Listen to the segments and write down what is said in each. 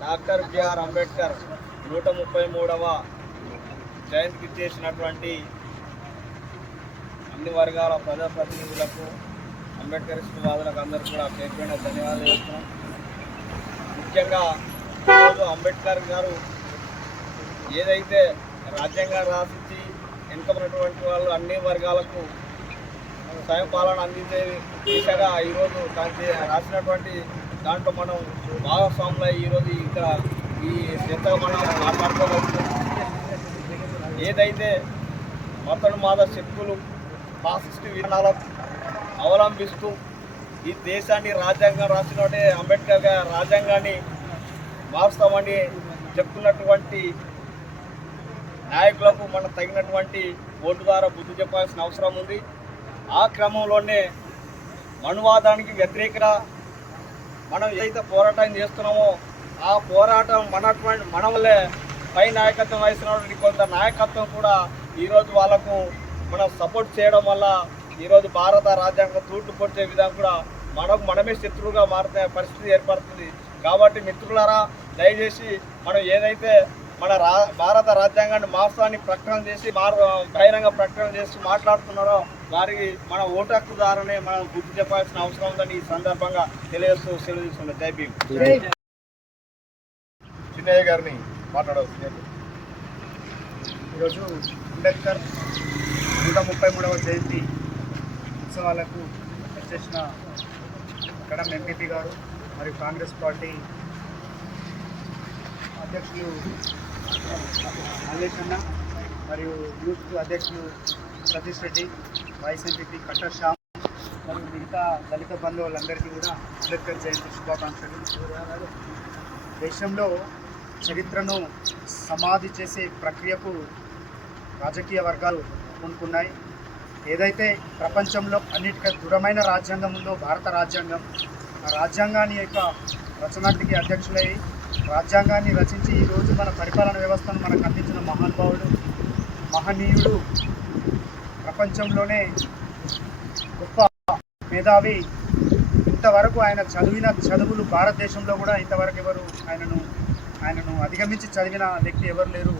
Doctor BR Ambedkar నూట ముప్పై మూడవ జయంతికి చేసినటువంటి అన్ని వర్గాల ప్రజాప్రతినిధులకు అంబేద్కర్ వాదులకు అందరూ కూడా పేరుపైన ధన్యవాదాలు చేస్తున్నాం ముఖ్యంగా ఈరోజు అంబేద్కర్ గారు ఏదైతే రాజ్యాంగం రాసిచ్చి వెనుకబడినటువంటి వాళ్ళు అన్ని వర్గాలకు స్వయం పాలన అందించే దిశగా ఈరోజు దానికి రాసినటువంటి దాంట్లో మనం భాగస్వాములు ఈరోజు ఇక్కడ ఈ చర్చగా మనం మాట్లాడుకోవచ్చు ఏదైతే మతడు మాద శక్తులు ఫాసిస్ట్ విధానాలకు అవలంబిస్తూ ఈ దేశాన్ని రాజ్యాంగం రాసినట్టే అంబేద్కర్ గారు రాజ్యాంగాన్ని మారుస్తామని చెప్తున్నటువంటి నాయకులకు మనం తగినటువంటి ఓటు ద్వారా బుద్ధి చెప్పాల్సిన అవసరం ఉంది. ఆ క్రమంలోనే మనువాదానికి వ్యతిరేకగా మనం ఏదైతే పోరాటం చేస్తున్నామో ఆ పోరాటం మనటువంటి మన వల్లే పై నాయకత్వం వహిస్తున్నటువంటి కొంత నాయకత్వం కూడా ఈరోజు వాళ్ళకు మనం సపోర్ట్ చేయడం వల్ల ఈరోజు భారత రాజ్యాంగం తూట్లు పొడిచే విధానం కూడా మనకు మనమే శత్రువుగా మారుతున్న పరిస్థితి ఏర్పడుతుంది. కాబట్టి మిత్రులారా దయచేసి మనం ఏదైతే మన రా భారత రాజ్యాంగాన్ని మార్చాలని ప్రకటన చేసి మార్ బహిరంగ ప్రకటన చేసి మాట్లాడుతున్నారో వారికి మన ఓటు హక్కు ద్వారానే మనం గుర్తు చెప్పాల్సిన అవసరం ఉందని ఈ సందర్భంగా తెలియజేస్తూ సెలవు తీసుకున్నాం జై భీమ్. చిన్నయ్య గారిని మాట్లాడవచ్చు ఈరోజు అంబేద్కర్ నూట ముప్పై మూడవ జయంతి ఉత్సవాలకు వచ్చేసిన కడం ఎంపీపీ గారు మరియు కాంగ్రెస్ పార్టీ అధ్యక్షులు అన్న మరియు యూత్ అధ్యక్షులు సతీష్ రెడ్డి వైస్ ఎంపీపీ కట్టర్ శ్యామ్ మరియు మిగతా దళిత బంధువులందరికీ కూడా అంబేద్కర్ జయంతి శుభాకాంక్షలు. దేశంలో చరిత్రను సమాధి చేసే ప్రక్రియకు రాజకీయ వర్గాలు పూనుకున్నాయి. ఏదైతే ప్రపంచంలో అన్నిటికీ దృఢమైన రాజ్యాంగం ఉందో భారత రాజ్యాంగం ఆ రాజ్యాంగాన్ని యొక్క రచనాటికి అధ్యక్షులై రాజ్యాంగాన్ని రచించి ఈరోజు మన పరిపాలన వ్యవస్థను మనకు అందించిన మహానుభావుడు మహనీయుడు ప్రపంచంలోనే గొప్ప మేధావి. ఇంతవరకు ఆయన చదివిన చదువులు భారతదేశంలో కూడా ఇంతవరకు ఎవరు ఆయనను ఆయనను అధిగమించి చదివిన వ్యక్తి ఎవరు లేరు.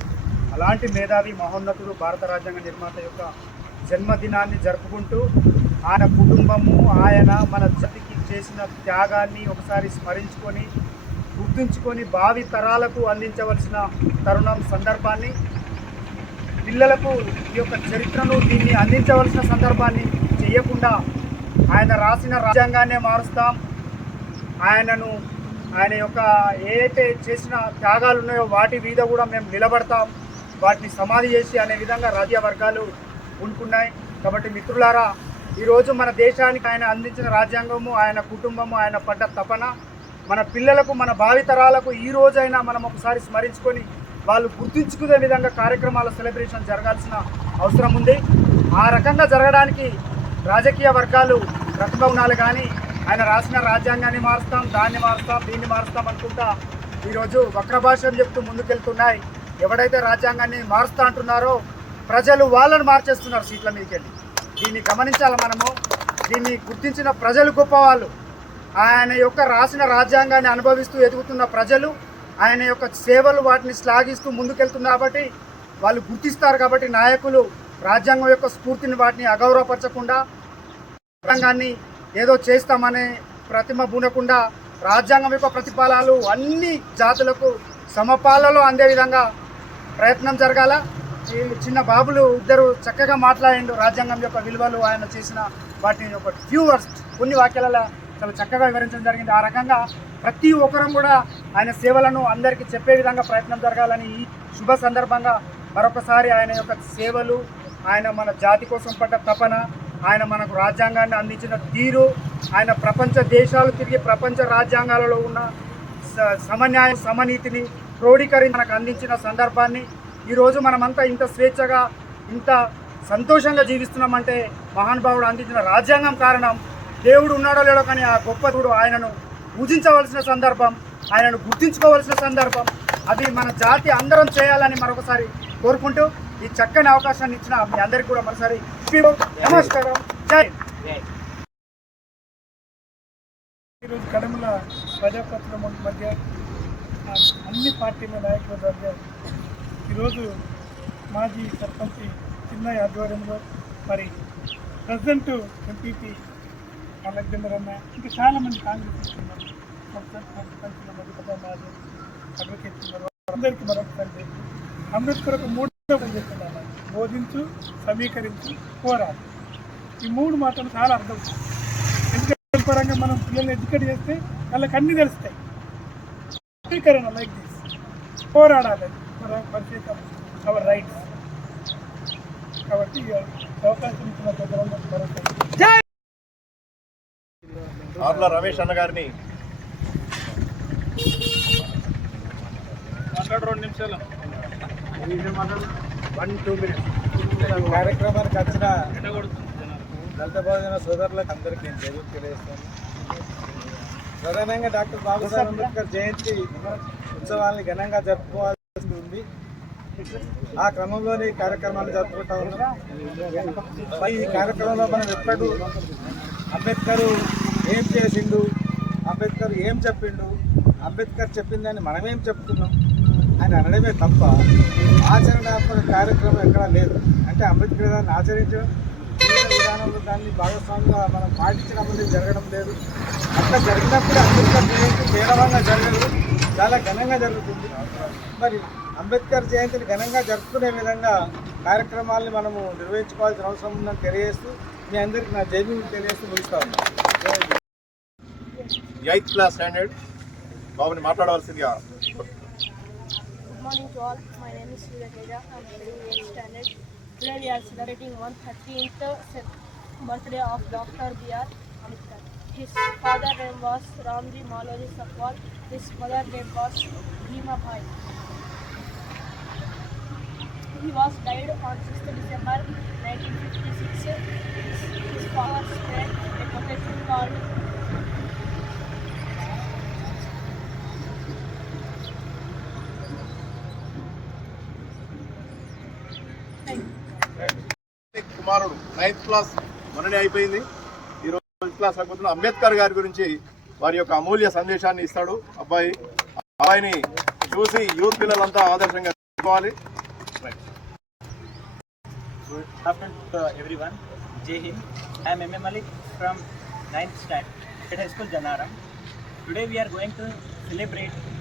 అలాంటి మేధావి మహోన్నతుడు భారత రాజ్యాంగ నిర్మాత యొక్క జన్మదినాన్ని జరుపుకుంటూ ఆయన కుటుంబము ఆయన మన జాతికి చేసిన త్యాగాన్ని ఒకసారి స్మరించుకొని గుర్తుంచుకొని భావి తరాలకు అందించవలసిన తరుణం సందర్భాన్ని పిల్లలకు ఈ యొక్క చరిత్రను దీన్ని అందించవలసిన సందర్భాన్ని చేయకుండా ఆయన రాసిన రాజ్యాంగాన్నే మారుస్తాం. ఆయనను ఆయన యొక్క ఏదైతే చేసిన త్యాగాలు ఉన్నాయో వాటి మీద కూడా మేము నిలబడతాం. వాటిని సమాధి చేసి అనే విధంగా రాజ్య వర్గాలు ఉంటున్నాయి కాబట్టి మిత్రులారా ఈరోజు మన దేశానికి ఆయన అందించిన రాజ్యాంగము ఆయన కుటుంబము ఆయన పడ్డ తపన మన పిల్లలకు మన భావితరాలకు ఈ రోజైనా మనం ఒకసారి స్మరించుకొని వాళ్ళు గుర్తుంచుకునే విధంగా కార్యక్రమాల సెలబ్రేషన్ జరగాల్సిన అవసరం ఉంది. ఆ రకంగా జరగడానికి రాజకీయ వర్గాలు రథభవనాలు కానీ ఆయన రాసిన రాజ్యాంగాన్ని మారుస్తాం దాన్ని మారుస్తాం దీన్ని మారుస్తాం అనుకుంటా ఈరోజు వక్ర భాషను చెప్తూ ముందుకెళ్తున్నాయి. ఎవడైతే రాజ్యాంగాన్ని మారుస్తా అంటున్నారో ప్రజలు వాళ్ళని మార్చేస్తున్నారు సీట్ల మీదకి వెళ్ళి దీన్ని గమనించాలి మనము? దీన్ని గుర్తించిన ప్రజలు గొప్పవాళ్ళు. ఆయన యొక్క రాసిన రాజ్యాంగాన్ని అనుభవిస్తూ ఎదుగుతున్న ప్రజలు ఆయన యొక్క సేవలు వాటిని శ్లాఘిస్తూ ముందుకెళ్తున్నారు కాబట్టి వాళ్ళు గుర్తిస్తారు కాబట్టి నాయకులు రాజ్యాంగం యొక్క స్ఫూర్తిని వాటిని అగౌరవపరచకుండా రాజ్యాంగాన్ని ఏదో చేస్తామనే ప్రతిమ బూనకుండా రాజ్యాంగం యొక్క ప్రతిఫలాలు అన్ని జాతులకు సమపాలలో అందే విధంగా ప్రయత్నం జరగాల. చిన్న బాబులు ఇద్దరు చక్కగా మాట్లాడిండు రాజ్యాంగం యొక్క విలువలు ఆయన చేసిన వాటిని ఒక ఫ్యూ వర్స్ కొన్ని వాక్యాలలో చాలా చక్కగా వివరించడం జరిగింది. ఆ రకంగా ప్రతి ఒక్కరం కూడా ఆయన సేవలను అందరికీ చెప్పే విధంగా ప్రయత్నం జరగాలని ఈ శుభ సందర్భంగా మరొకసారి ఆయన యొక్క సేవలు ఆయన మన జాతి కోసం పడ్డ తపన ఆయన మనకు రాజ్యాంగాన్ని అందించిన తీరు ఆయన ప్రపంచ దేశాలు తిరిగి ప్రపంచ రాజ్యాంగాలలో ఉన్న స- సమన్యాయ సమనీతిని క్రోడీకరించి మనకు అందించిన సందర్భాన్ని ఈరోజు మనమంతా ఇంత స్వేచ్ఛగా ఇంత సంతోషంగా జీవిస్తున్నామంటే మహానుభావుడు అందించిన రాజ్యాంగం కారణం దేవుడు ఉన్నాడో లేడో కానీ ఆ గొప్ప దేవుడు ఆయనను పూజించవలసిన సందర్భం ఆయనను గుర్తించుకోవలసిన సందర్భం అది మన జాతి అందరం చేయాలని మరొకసారి కోరుకుంటూ ఈ చక్కని అవకాశాన్ని ఇచ్చిన మీ అందరికీ కూడా మరోసారి నమస్కారం. జై ఈరోజు కడమల ప్రజాప్రతినిధుల మధ్య అన్ని పార్టీల నాయకుల మధ్య ఈరోజు మాజీ సర్పంచ్ చిన్నయ్య ఆధ్వర్యంలో మరి ప్రజెంట్ ఎంపీపీ అలెగ్జాండర్ అన్న. ఇంకా చాలామంది కాంగ్రెస్ ఉన్నారు సర్పంచుల మధుపత అడ్వకేట్ అందరికీ మరొకసారి అంబేద్కర్ ఒక మూడు చెప్తున్నాను. బోధించు సమీకరించు పోరాడు. ఈ మూడు మాటలు చాలా అర్థం. ఎడ్యుకేషన్ పరంగా మనం పిల్లల్ని ఎడ్యుకేట్ చేస్తే వాళ్ళకి అన్ని తెలుస్తాయి. సమీకరణ లైక్ దిస్ పోరాడాలి. మన పరిచయం అవర్ రైట్స్ కాబట్టి ఈ అవకాశం ఇచ్చిన పెద్దలందరికీ ఆర్ల రమేష్ అన్న గారిని. వన్ టూ మినిట్స్ కార్యక్రమానికి వచ్చిన దళిత భోజన సోదరులకు అందరికీ నేను తెలుగు తెలియజేస్తాను. ప్రధానంగా డాక్టర్ బాబాసాహెబ్ అంబేద్కర్ జయంతి ఉత్సవాల్ని ఘనంగా జరుపుకోవాల్సి ఉంది. ఆ క్రమంలోనే ఈ కార్యక్రమాన్ని జరుపుకుంటా ఉన్నాం. ఈ కార్యక్రమంలో మనం ఎప్పుడు అంబేద్కర్ ఏం చేసిండు? అంబేద్కర్ ఏం చెప్పిండు? అంబేద్కర్ చెప్పిందని మనమేం చెప్తున్నాం? అని అనడమే తప్ప ఆచరణాత్మక కార్యక్రమం ఎక్కడా లేదు. అంటే అంబేద్కర్ దాన్ని ఆచరించడం విధానంలో దాన్ని భాగస్వామిగా మనం పాటించడం అనేది జరగడం లేదు. అట్లా జరిగినప్పుడు అంబేద్కర్ జయంతి పేలవంగా జరగదు. చాలా ఘనంగా జరుగుతుంది. మరి అంబేద్కర్ జయంతిని ఘనంగా జరుపుకునే విధంగా కార్యక్రమాల్ని మనము నిర్వహించుకోవాల్సిన అవసరం ఉందని తెలియజేస్తూ మీ అందరికీ నా జైలు తెలియజేస్తూ ముగిస్తా ఉన్నాను. ఎయిత్ క్లాస్ స్టాండర్డ్ బాబుని మాట్లాడవలసిందిగా Good morning to all. My name is Surya Teja. I'm studying 8th standard. Today we are celebrating 113th cel- birthday of Dr. B.R. Ambedkar. His father name was Ramji Malori Sakwal. His mother name was Bhima Bhai. He was died on 6th December 1956. His, his father spread a quotation called కుమారుడు ninth class మొన్ననే అయిపోయింది ఈ రోజు class అయిపోతున్న అంబేద్కర్ గారి గురించి వారి యొక్క అమూల్య సందేశాన్ని ఇస్తాడు అబ్బాయి అబ్బాయిని చూసి యూత్ పిల్లలంతా ఆదర్శంగా చెప్పుకోవాలి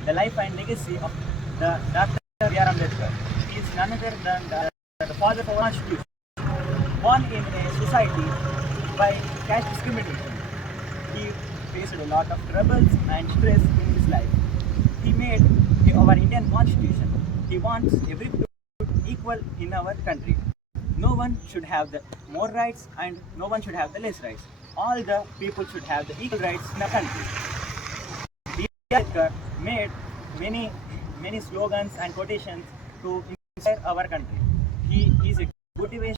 the life and legacy of the Dr. Yaram Lethkar. He is none other than the, the father of. Born in a society by caste discrimination, he faced a lot of troubles and stress in his life. He made our Indian constitution. He wants every equal in our country. No one should have the more rights and no one should have the less rights. All the people should have the equal rights in the country. Ambedkar made many many slogans and quotations to inspire our country. He is a motivation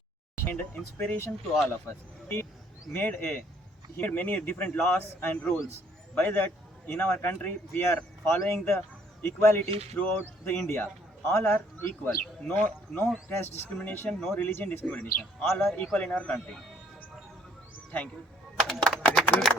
and inspiration to all of us. He made a he made many different laws and rules. By that, in our country, we are following the equality throughout the India. All are equal. No no caste discrimination, no religion discrimination. All are equal in our country. Thank you.